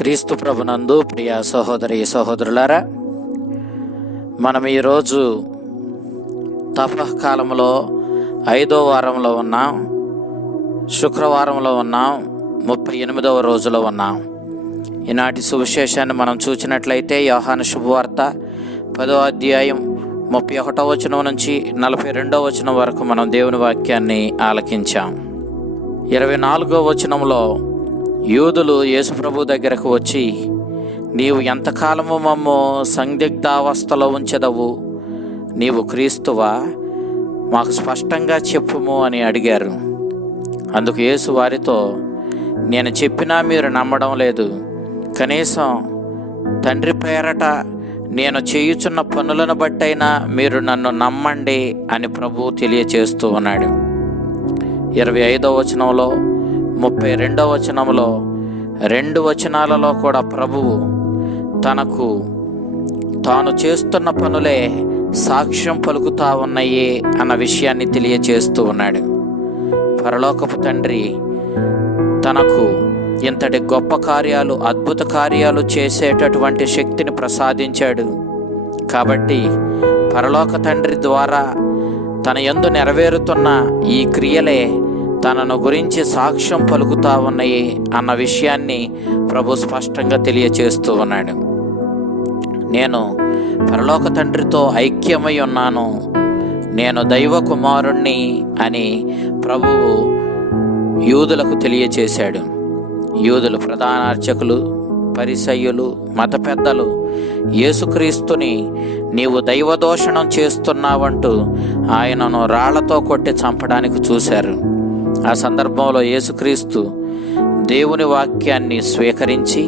క్రీస్తు ప్రభునందు ప్రియ సహోదరి సహోదరులారా, మనం ఈరోజు తపకాలంలో 5వ వారంలో ఉన్నాం. శుక్రవారంలో ఉన్నాం. 38వ రోజులో ఉన్నాం. ఈనాటి సువిశేషాన్ని మనం చూసినట్లయితే యోహాను శుభవార్త 10వ అధ్యాయం 31వ వచనం నుంచి 42వ వచనం వరకు మనం దేవుని వాక్యాన్ని ఆలకించాం. 24వ వచనంలో యూదులు యేసుప్రభు దగ్గరకు వచ్చి, నీవు ఎంతకాలము మమ్ము సందిగ్ధావస్థలో ఉంచెదవు? నీవు క్రీస్తువా? మాకు స్పష్టంగా చెప్పుము అని అడిగారు. అందుకు యేసు వారితో, నేను చెప్పినా మీరు నమ్మడం లేదు. కనీసం తండ్రి పేరట నేను చేయుచున్న పనులను బట్టైనా మీరు నన్ను నమ్మండి అని ప్రభువు తెలియచేస్తూ ఉన్నాడు. 25వ వచనంలో 32వ వచనంలో 2 వచనాలలో కూడా ప్రభువు తనకు తాను చేస్తున్న పనులే సాక్ష్యం పలుకుతా ఉన్నాయి అన్న విషయాన్ని తెలియచేస్తూ ఉన్నాడు. పరలోకపు తండ్రి తనకు ఇంతటి గొప్ప కార్యాలు, అద్భుత కార్యాలు చేసేటటువంటి శక్తిని ప్రసాదించాడు. కాబట్టి పరలోక తండ్రి ద్వారా తన యందు నెరవేరుతున్న ఈ క్రియలే తనను గురించి సాక్ష్యం పలుకుతా ఉన్నాయి అన్న విషయాన్ని ప్రభు స్పష్టంగా తెలియచేస్తూ ఉన్నాడు. నేను పరలోక తండ్రితో ఐక్యమై ఉన్నాను, నేను దైవ కుమారుణ్ణి అని ప్రభువు యూదులకు తెలియచేశాడు. యూదులు, ప్రధాన అర్చకులు, పరిసయ్యులు, మత పెద్దలు యేసుక్రీస్తుని నీవు దైవదోషణం చేస్తున్నావంటూ ఆయనను రాళ్లతో కొట్టి చంపడానికి చూశారు. ఆ సందర్భంలో యేసుక్రీస్తు దేవుని వాక్యాన్ని స్వీకరించి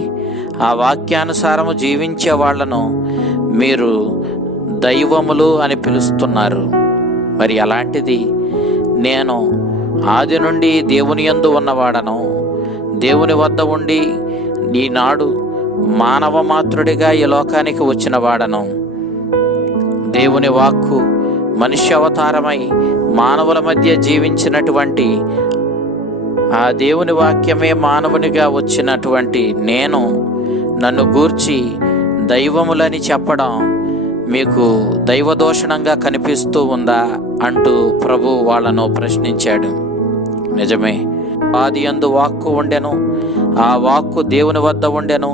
ఆ వాక్యానుసారము జీవించే వాళ్లను మీరు దైవములు అని పిలుస్తున్నారు. మరి అలాంటిది నేను ఆది నుండి దేవుని యందు ఉన్నవాడను, దేవుని వద్ద ఉండి ఈనాడు మానవ మాతృడిగా ఈ లోకానికి వచ్చిన వాడను. దేవుని వాక్కు మనుష్య అవతారమై మానవుల మధ్య జీవించినటువంటి ఆ దేవుని వాక్యమే మానవునిగా వచ్చినటువంటి నేను నన్ను గూర్చి దైవములని చెప్పడం మీకు దైవదోషణంగా కనిపిస్తూ ఉందా అంటూ ప్రభు వాళ్ళను ప్రశ్నించాడు. నిజమే, ఆదియందు వాక్కు ఉండెను, ఆ వాక్కు దేవుని వద్ద ఉండెను,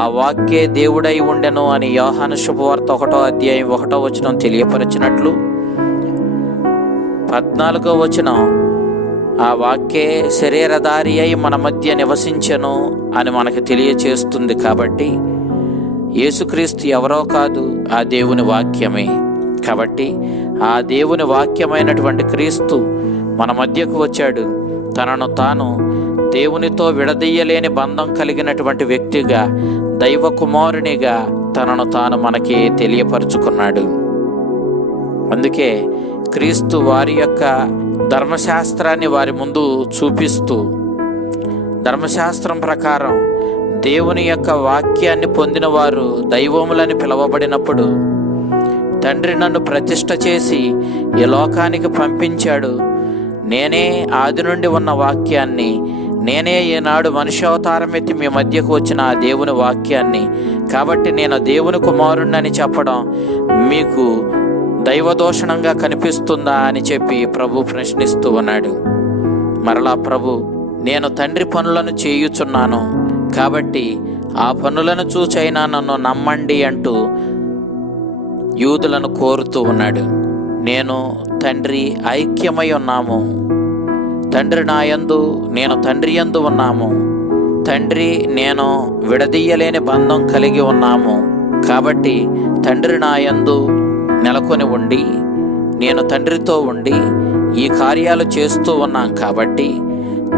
ఆ వాక్యే దేవుడై ఉండెను అని యోహాను శుభవార్త 1వ అధ్యాయం 1వ వచనం తెలియపరిచినట్లు 14వ వచనం ఆ వాక్యే శరీరధారి అయి మన మధ్య నివసించెను అని మనకు తెలియచేస్తుంది. కాబట్టి యేసుక్రీస్తు ఎవరో కాదు, ఆ దేవుని వాక్యమే. కాబట్టి ఆ దేవుని వాక్యమైనటువంటి క్రీస్తు మన మధ్యకు వచ్చాడు. తనను తాను దేవునితో విడదీయలేని బంధం కలిగినటువంటి వ్యక్తిగా, దైవ కుమారునిగా తనను తాను మనకి తెలియపరుచుకున్నాడు. అందుకే క్రీస్తు వారి యొక్క ధర్మశాస్త్రాన్ని వారి ముందు చూపిస్తూ, ధర్మశాస్త్రం ప్రకారం దేవుని యొక్క వాక్యాన్ని పొందిన వారు దైవములని పిలువబడినప్పుడు, తండ్రి నన్ను ప్రతిష్ఠ చేసి ఈ లోకానికి పంపించాడు, నేనే ఆది నుండి ఉన్న వాక్యాన్ని, నేనే ఈనాడు మనుష్యావతారం ఎత్తి మీ మధ్యకు వచ్చిన ఆ దేవుని వాక్యాన్ని, కాబట్టి నేను దేవుని కుమారుణ్ణని చెప్పడం మీకు దైవదోషణంగా కనిపిస్తుందా అని చెప్పి ప్రభు ప్రశ్నిస్తూ ఉన్నాడు. మరలా ప్రభు, నేను తండ్రి పనులను చేయుచున్నాను, కాబట్టి ఆ పనులను చూచైనా నన్ను నమ్మండి అంటూ యూదులను కోరుతూ ఉన్నాడు. నేను తండ్రి ఐక్యమై ఉన్నాము, తండ్రి నా యందు, నేను తండ్రి యందు ఉన్నాము, తండ్రి నేను విడదీయలేని బంధం కలిగి ఉన్నాము. కాబట్టి తండ్రి నా యందు నెలకొని ఉండి నేను తండ్రితో ఉండి ఈ కార్యాలు చేస్తూ ఉన్నాం. కాబట్టి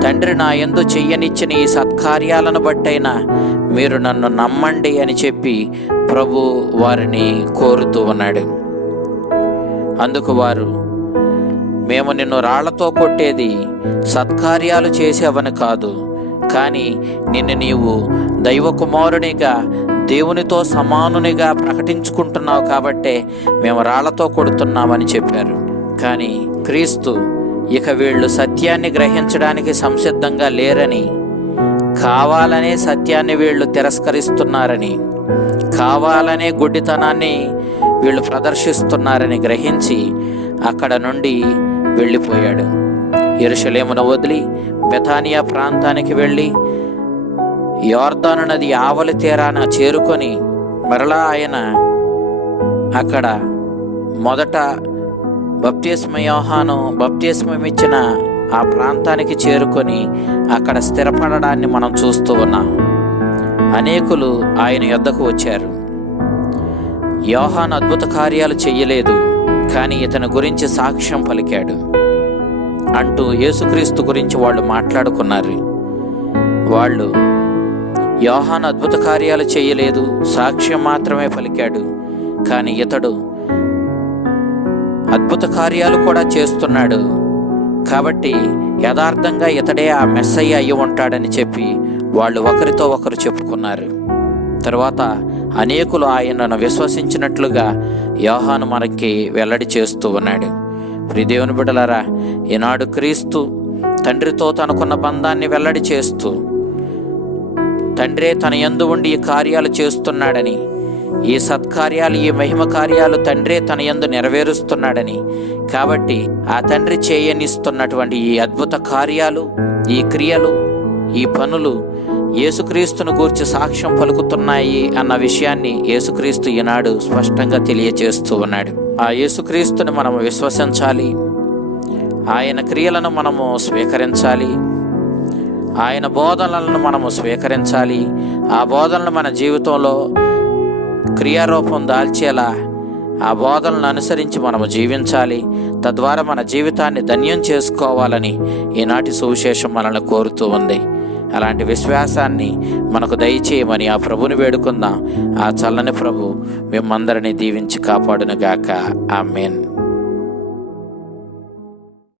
తండ్రి నా యందు చెయ్యనిచ్చిన ఈ సత్కార్యాలను బట్టైనా మీరు నన్ను నమ్మండి అని చెప్పి ప్రభు వారిని కోరుతూ ఉన్నాడు. అందుకు వారు, మేము నిన్ను రాళ్లతో కొట్టేది సత్కార్యాలు చేసేవని కాదు, కానీ నిన్ను నీవు దైవ కుమారునిగా, దేవునితో సమానునిగా ప్రకటించుకుంటున్నావు కాబట్టే మేము రాళ్లతో కొడుతున్నామని చెప్పారు. కానీ క్రీస్తు ఇక వీళ్ళు సత్యాన్ని గ్రహించడానికి సంసిద్ధంగా లేరని, కావాలనే సత్యాన్ని వీళ్ళు తిరస్కరిస్తున్నారని, కావాలనే గుడ్డితనాన్ని వీళ్ళు ప్రదర్శిస్తున్నారని గ్రహించి అక్కడ నుండి వెళ్ళిపోయాడు. యెరూషలేమును వదిలి బెతానియా ప్రాంతానికి వెళ్ళి యోర్దాను నది ఆవలి తీరాన చేరుకొని మరలా ఆయన అక్కడ మొదట యోహాను బప్తిస్మమిచ్చిన ఆ ప్రాంతానికి చేరుకొని అక్కడ స్థిరపడడాన్ని మనం చూస్తూ ఉన్నాం. అనేకులు ఆయన యొద్దకు వచ్చారు. యోహాను అద్భుత కార్యాలు చెయ్యలేదు, కానీ ఇతని గురించి సాక్ష్యం పలికాడు అంటూ యేసుక్రీస్తు గురించి వాళ్ళు మాట్లాడుకున్నారు. వాళ్ళు యోహాను అద్భుత కార్యాలు చేయలేదు, సాక్ష్యం మాత్రమే పలికాడు, కానీ ఇతడు అద్భుత కార్యాలు కూడా చేస్తున్నాడు కాబట్టి యథార్థంగా ఇతడే ఆ మెస్సయ్య అయి ఉంటాడని చెప్పి వాళ్ళు ఒకరితో ఒకరు చెప్పుకున్నారు. తరువాత అనేకులు ఆయనను విశ్వసించినట్లుగా యోహాను మనకి వెల్లడి చేస్తూ ఉన్నాడు. ప్రియ దేవుని బిడ్డలారా, ఈనాడు క్రీస్తు తండ్రితో తనకున్న బంధాన్ని వెల్లడి చేస్తూ తండ్రే తన యందు ఉండి ఈ కార్యాలు చేస్తున్నాడని, ఈ సత్కార్యాలు, ఈ మహిమ కార్యాలు తండ్రే తన యందు నెరవేరుస్తున్నాడని, కాబట్టి ఆ తండ్రి చేయనిస్తున్నటువంటి ఈ అద్భుత కార్యాలు, ఈ క్రియలు, ఈ పనులు యేసుక్రీస్తును గూర్చి సాక్ష్యం పలుకుతున్నాయి అన్న విషయాన్ని యేసుక్రీస్తు ఈనాడు స్పష్టంగా తెలియజేస్తూ ఉన్నాడు. ఆ యేసుక్రీస్తుని మనము విశ్వసించాలి, ఆయన క్రియలను మనము స్వీకరించాలి, ఆయన బోధనలను మనము స్వీకరించాలి. ఆ బోధనలు మన జీవితంలో క్రియారూపం దాల్చేలా ఆ బోధనలను అనుసరించి మనము జీవించాలి. తద్వారా మన జీవితాన్ని ధన్యం చేసుకోవాలని ఈనాటి సువిశేషం మనల్ని కోరుతూ ఉంది. అలాంటి విశ్వాసాన్ని మనకు దయచేయమని ఆ ప్రభుని వేడుకుందాం. ఆ చల్లని ప్రభు మిమ్మందరినీ దీవించి కాపాడునుగాక. ఆమేన్.